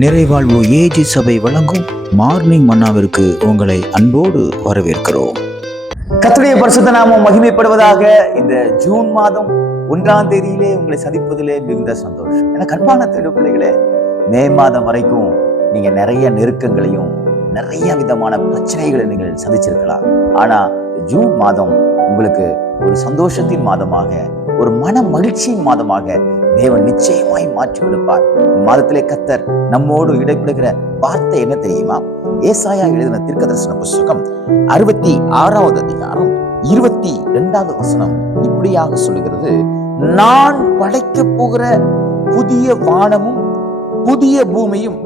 நிறைவாழ்வு AG சபை வழங்கும் morning மன்னாவிற்கு உங்களை அன்போடு வரவேற்கிறோம். கர்த்தருடைய பரிசுத்த நாமம் மகிமைப்படுவதாக. இந்த ஜூன் மாதம் 1ஆம் தேதியிலே உங்களை சந்திப்பதிலே மிகுந்த சந்தோஷம். என கற்பான தேடு பிள்ளைகளே, மே மாதம் வரைக்கும் நீங்க நிறைய நெருக்கங்களையும் நிறைய விதமான பிரச்சனைகளை நீங்கள் சந்திச்சிருக்கலாம். ஆனா ஜூன் மாதம் உங்களுக்கு ஒரு சந்தோஷத்தின் மாதமாக, ஒரு மன மகிழ்ச்சியின் மாதமாக தேவன் நிச்சயமாய் மாற்றி கொடுப்பார். இந்த மாதத்திலே கர்த்தர் நம்மோடு இடைப்படுகிற வார்த்தை என்ன தெரியுமா? ஏசாயா எழுதின தீர்க்கதரிசன புத்தகம் 66வது அதிகாரம் 22வது வசனம் இப்படியாக சொல்லுகிறது: நான் படைக்க போகிற புதிய வானமும் புதிய பூமியும்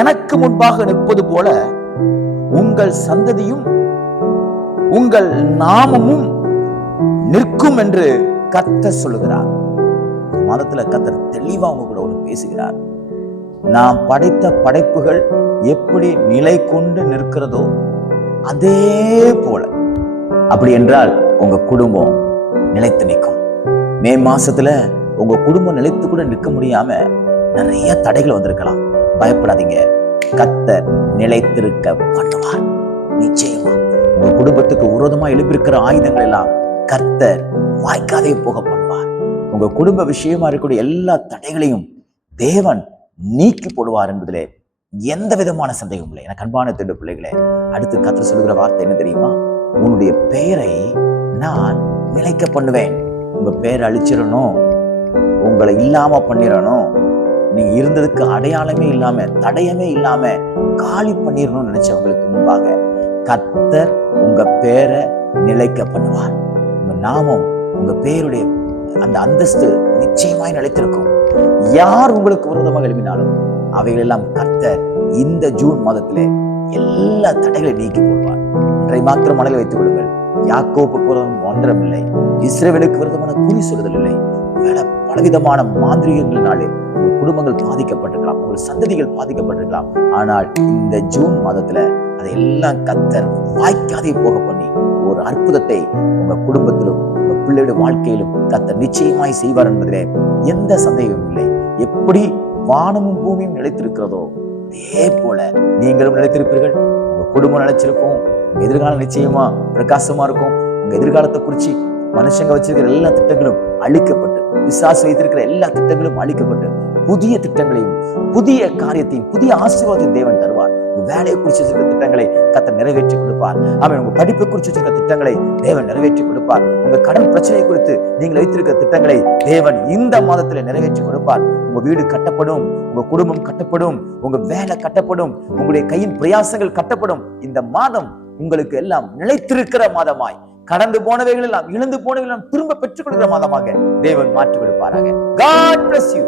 எனக்கு முன்பாக நிற்பது போல உங்கள் சந்ததியும் உங்கள் நாமமும் நிற்கும் என்று கர்த்தர் சொல்லுகிறார். மாதத்துல கர்த்தர் தெளிவா உங்க கூட ஒரு பேசுகிறார். நாம் படைத்த படைப்புகள் எப்படி நிலை கொண்டு நிற்கிறதோ அதே போல, அப்படி என்றால் உங்க குடும்பம் நிலைத்து நிற்கும். மே மாசத்துல உங்க குடும்பம் நிலைத்து கூட நிற்க முடியாம நிறைய தடைகள் வந்திருக்கலாம். பயப்படாதீங்க, கர்த்தர் நிலைத்திருக்க பண்ணுவார். நிச்சயமா உங்க குடும்பத்துக்கு விரோதமா எழுப்பியிருக்கிற ஆயுதங்கள் எல்லாம் கர்த்தர் வாய்க்காதே போக பண்ணுவார். உங்க குடும்ப விஷயமா இருக்கக்கூடிய எல்லா தடைகளையும் தேவன் நீக்கி போடுவார் என்பதிலே எந்த விதமான சந்தேகம் இல்லை. எனக்கு அன்பான தேடு பிள்ளைகளே, அடுத்து கர்த்தர் சொல்லுகிற வார்த்தை என்ன தெரியுமா? உன்னுடைய பெயரை நான் நிலைக்க பண்ணுவேன். உங்க பெயரை அழிச்சிடணும், உங்களை இல்லாம பண்ணிடணும், நீங்க இருந்ததுக்கு அடையாளமே இல்லாம தடயமே இல்லாம காலி பண்ணிடணும்னு நினைச்சவங்களுக்கு முன்பாக கர்த்தர் உங்க பேரை நிலைக்க பண்ணுவார். உங்க நாமம், உங்க பேருடைய அந்த அந்தஸ்து நிச்சயமாய் நிலைத்திருக்கும். யார் உங்களுக்கு விரோதமாக எழுப்பினாலும் அவைகள் எல்லாம் கர்த்தர் இந்த ஜூன் மாதத்திலே எல்லா தடைகளை நீக்கி போடுவார். இன்றை மாத்திரம் மனதில் வைத்துக் கொள்ளுங்கள், யாக்கோபுக்கு விரோதம் மந்திரம் இல்லை, இஸ்ரவேலுக்கு விரோதமான குறி சொல்லுதல் இல்லை. பலவிதமான மாந்திரிகங்களினாலே உங்கள் குடும்பங்கள் பாதிக்கப்பட்டிருக்கலாம், உங்கள் சந்ததிகள் பாதிக்கப்பட்டிருக்கலாம். ஆனால் இந்த ஜூன் மாதத்துல அதையெல்லாம் கர்த்தர் வாய்க்காதே போக பண்ணி ஒரு அற்புதத்தை உங்க குடும்பத்திலும் உங்க பிள்ளையுடைய வாழ்க்கையிலும் கர்த்தர் நிச்சயமாய் செய்வார் என்பதிலே எந்த சந்தேகமும் இல்லை. எப்படி வானமும் பூமியும் நிலைத்திருக்கிறதோ அதே போல நீங்களும் நிலைத்திருப்பீர்கள். உங்க குடும்பம் நிலைச்சிருக்கும். உங்க எதிர்காலம் நிச்சயமா பிரகாசமா இருக்கும். உங்க எதிர்காலத்தை குறிச்சு மனுஷங்க வச்சிருக்கிற எல்லா திட்டங்களும் அழிக்கப்பட்டு, பிசாசு வைத்திருக்கிற எல்லா திட்டங்களும் அழிக்கப்பட்டு, புதிய திட்டங்களையும் புதிய காரியத்தையும் புதிய ஆசீர்வாதத்தையும் தேவன் தருவார். உங்க வேலையை குறிச்சு வச்சிருக்கிற திட்டங்களை கர்த்தர் நிறைவேற்றி கொடுப்பார். அவன் உங்க படிப்பை குறிச்சு வச்சிருக்கிற திட்டங்களை தேவன் நிறைவேற்றி கொடுப்பார். உங்க கடன் பிரச்சனையை குறித்து நீங்கள் வைத்திருக்கிற திட்டங்களை தேவன் இந்த மாதத்துல நிறைவேற்றி கொடுப்பார். உங்க வீடு கட்டப்படும், உங்க குடும்பம் கட்டப்படும், உங்க வேலை கட்டப்படும், உங்களுடைய கையின் பிரயாசங்கள் கட்டப்படும். இந்த மாதம் உங்களுக்கு எல்லாம் நிலைத்திருக்கிற மாதமாய், கடந்து போனவைகள் எல்லாம் இழந்து போனவைகள் எல்லாம் திரும்ப பெற்றுக் கொடுக்கிற மாதமாக தேவன் மாற்றி கொடுப்பாராக. God bless you.